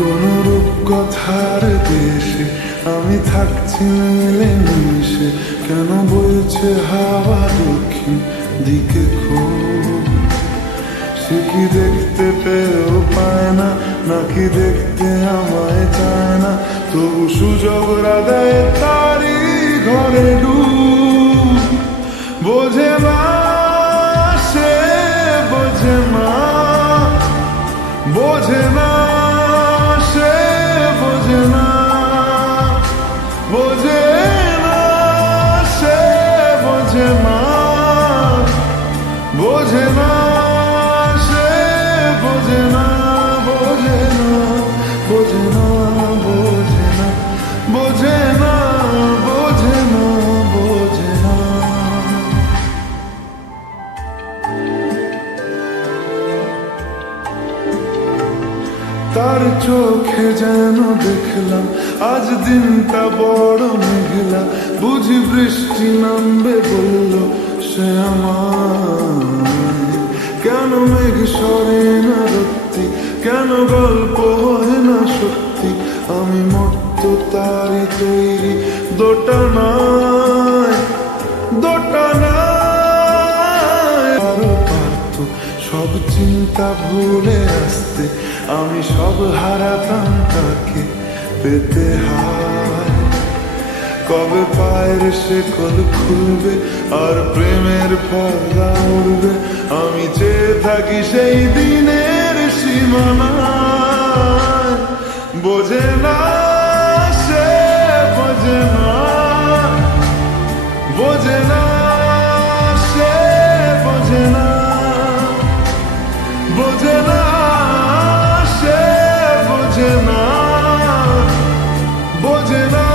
কোন রূপকথার দেশে আমি থাকছি মিলে মিশে, কেন বইছে হাওয়া দক্ষিণ দিকে খুব? সে কি দেখতে পেয়েও পায় না, নাকি দেখতে আমায় চায় না? তবু সুযোগ রাধায় তারি ঘরে ডুব। বোঝে না সে, বোঝে না, বোঝে না সে, বোঝে না, বোঝে না সে, বোঝে না, বোঝে না সে, বোঝে না, বোঝে না, বোঝে না, বোঝে না, বোঝে না, বোঝে না, বোঝে না। তার চোখে যেন দেখলাম আজ দিনটা বড় মেঘলা, বুঝি বৃষ্টি নামবে বলল সে আমায়। কেন মেঘ সরে না রত্তি, কেন গল্প হয় না সত্যি? আমি মত্ত তারি তৈরি দোটানায়, দোটানায়। আরো পারত সব চিন্তা ভুলে আসতে, আমি সব হারাতাম তাকে পেতে হায়। কবে পায়ের শেকল খুলবে আর প্রেমের পর্দা উড়বে, আমি চেয়ে থাকি সেই দিনের সীমানায়। বোঝে না সে, বোঝে না, বোঝে না সে, বোঝে না, বোঝে না সে, বোঝে না, বোঝে না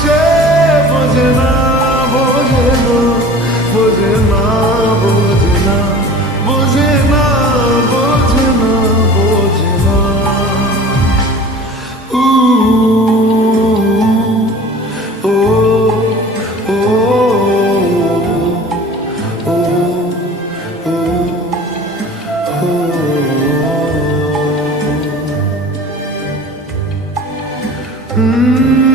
সে, বোঝে না, বোঝে না, বোঝে না, বোঝে না, বোঝে না, বোঝে না, বোঝে না। ও ও ও ও ও